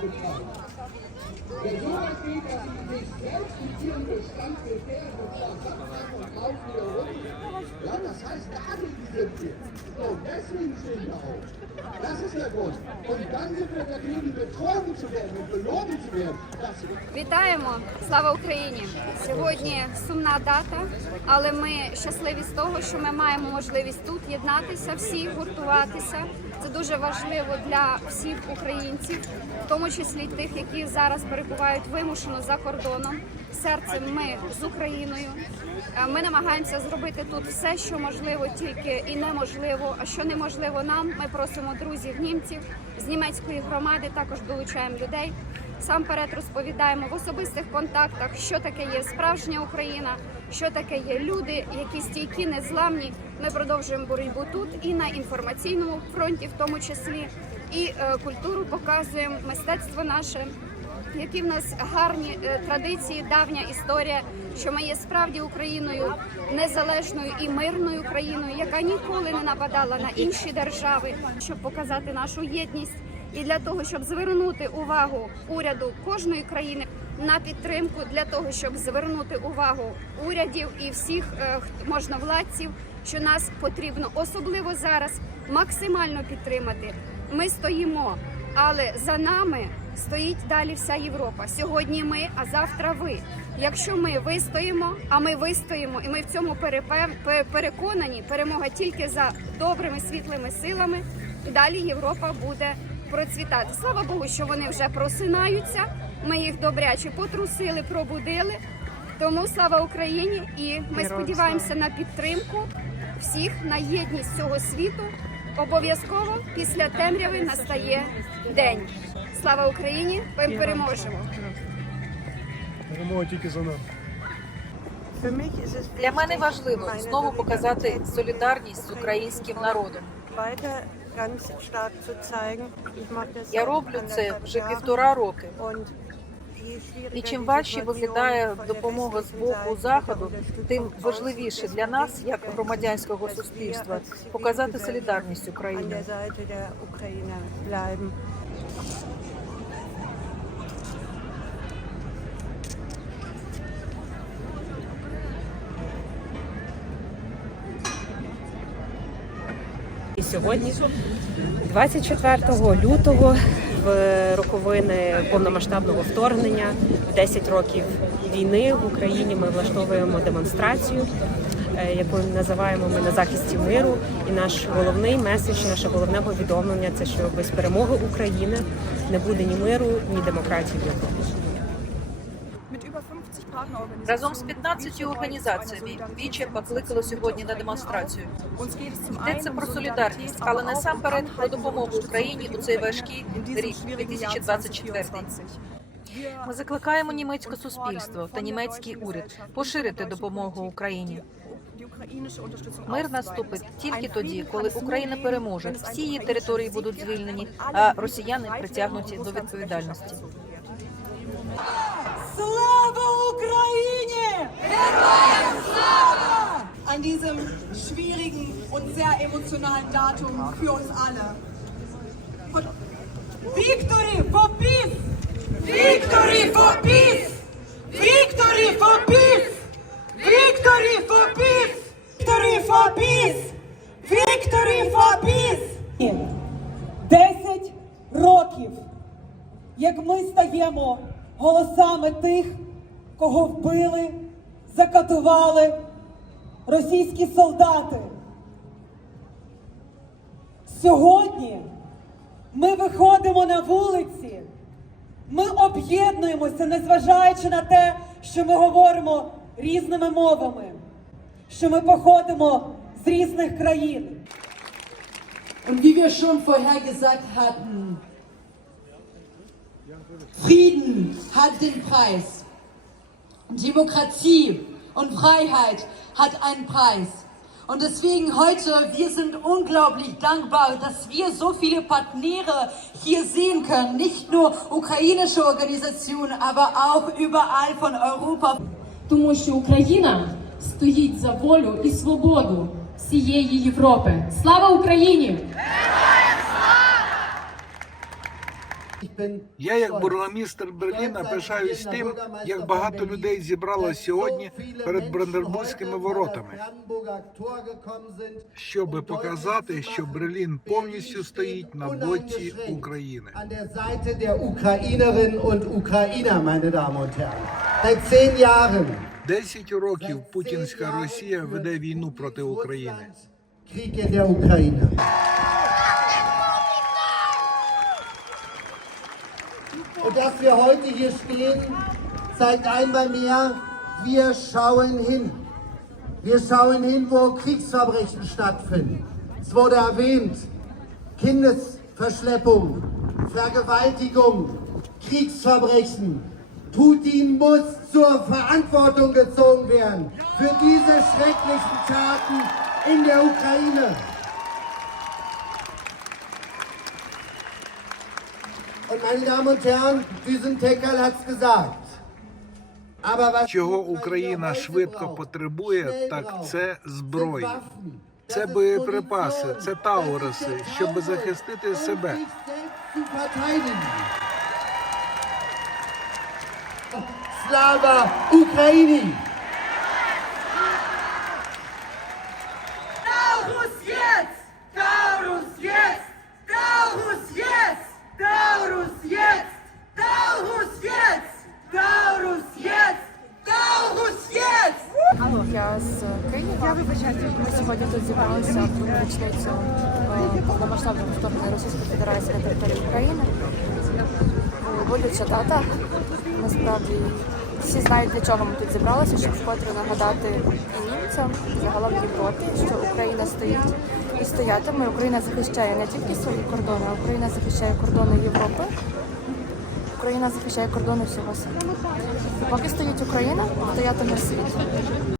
Thank you. Ja, das heißt, dagegen sind wir. So, deswegen stehen wir auf. Das ist der Grund. Und dann sind wir dagegen, betrogen zu werden und belogen zu werden. Das Вітаємо! Слава Україні! Сьогодні сумна дата, але ми щасливі з того, що ми маємо можливість тут єднатися, всі гуртуватися. Це дуже важливо для всіх українців, в тому числі тих, які зараз перебувають вимушено за кордоном. Серцем ми з Україною. Е, Ми намагаємося зробити тут все, що можливо, тільки і неможливо. А що неможливо нам, ми просимо друзів німців з німецької громади. Також долучаємо людей. Сам перед розповідаємо в особистих контактах, що таке є справжня Україна, що таке є люди, які стійкі, незламні. Ми продовжуємо боротьбу тут і на інформаційному фронті, в тому числі, і е, культуру показуємо, мистецтво наше. Які в нас гарні е, традиції, давня історія, що ми є справді Україною незалежною і мирною країною, яка ніколи не нападала на інші держави, щоб показати нашу єдність і для того, щоб звернути увагу уряду кожної країни на підтримку, для того, щоб звернути увагу урядів і всіх е, можновладців, що нас потрібно особливо зараз максимально підтримати. Ми стоїмо, але за нами стоїть далі вся Європа. Сьогодні ми, а завтра ви. Якщо ми вистоїмо, а ми вистоїмо, і ми в цьому переконані, перемога тільки за добрими світлими силами. Далі Європа буде процвітати. Слава Богу, що вони вже просинаються. Ми їх добряче потрусили, пробудили. Тому слава Україні! І ми сподіваємося на підтримку всіх на єдність цього світу. Обов'язково після темряви настає день. Слава Україні! Ми переможемо! Перемога тільки за нами. Для мене важливо знову показати солідарність з українським народом. Я роблю це вже півтора роки. І чим важче виглядає допомога з боку заходу, тим важливіше для нас, як громадянського суспільства, показати солідарність України. сьогодні, 24 лютого, роковини повномасштабного вторгнення, в 10 років війни в Україні ми влаштовуємо демонстрацію, е, яку називаємо ми на захисті миру. І наш головний меседж, наше головне повідомлення це що без перемоги України не буде ні миру, ні демократії в Європі. Разом з 15 організаціями Віче покликало сьогодні на демонстрацію. Йдеться про солідарність, але насамперед про допомогу Україні у цей важкий рік 2024. Ми закликаємо німецьке суспільство та німецький уряд поширити допомогу Україні. Мир наступить тільки тоді, коли Україна переможе. Всі її території будуть звільнені, а росіяни притягнуті до відповідальності. Слава Ukraine! Героям слава! An diesem schwierigen und sehr emotionalen Datum für uns alle. Victory for Peace! Victory for Peace! Victory for Peace! Victory for Peace! Victory for Peace! Victory for Peace! Десять років, як ми стаємо голосами тих, кого вбили, закатували російські солдати. Сьогодні ми виходимо на вулиці, ми об'єднуємося, незважаючи на те, що ми говоримо різними мовами, що ми походимо з різних країн. Und wie wir schon vorher gesagt hatten, Frieden hat den Preis. Demokratie und Freiheit hat einen Preis. Und deswegen heute, wir sind unglaublich dankbar, dass wir so viele Partner hier sehen können. Nicht nur ukrainische Organisationen, aber auch überall von Europa. тому що Україна стоїть за волю і свободу всієї Європи. Слава Україні! Я, як бургомістр Берліна, пишаюсь тим, як багато людей зібралось сьогодні перед Бранденбурзькими воротами, щоб показати, що Берлін повністю стоїть на боці України. Десять років путінська Росія веде війну проти України. Und dass wir heute hier stehen, zeigt einmal mehr, wir schauen hin. Wir schauen hin, wo Kriegsverbrechen stattfinden. Es wurde erwähnt, Kindesverschleppung, Vergewaltigung, Kriegsverbrechen. Putin muss zur Verantwortung gezogen werden für diese schrecklichen Taten in der Ukraine. Und meine Damen und Herren, Düsen Tekal hat es gesagt. Чого Україна швидко потребує, так це зброї. Це боєприпаси, це тауруси, щоб захистити себе. zu verteidigen. Києва. Ми сьогодні тут зібралися в річницю е, повномасштабного вторгнення Російської Федерації на територію України. Е, Болюча дата. Насправді всі знають, для чого ми тут зібралися, щоб вкотре нагадати і німцям, і загалом Європі, що Україна стоїть і стоятиме. Україна захищає не тільки свої кордони, а Україна захищає кордони Європи. Україна захищає кордони всього світу. Поки стоїть Україна, стоятиме світ.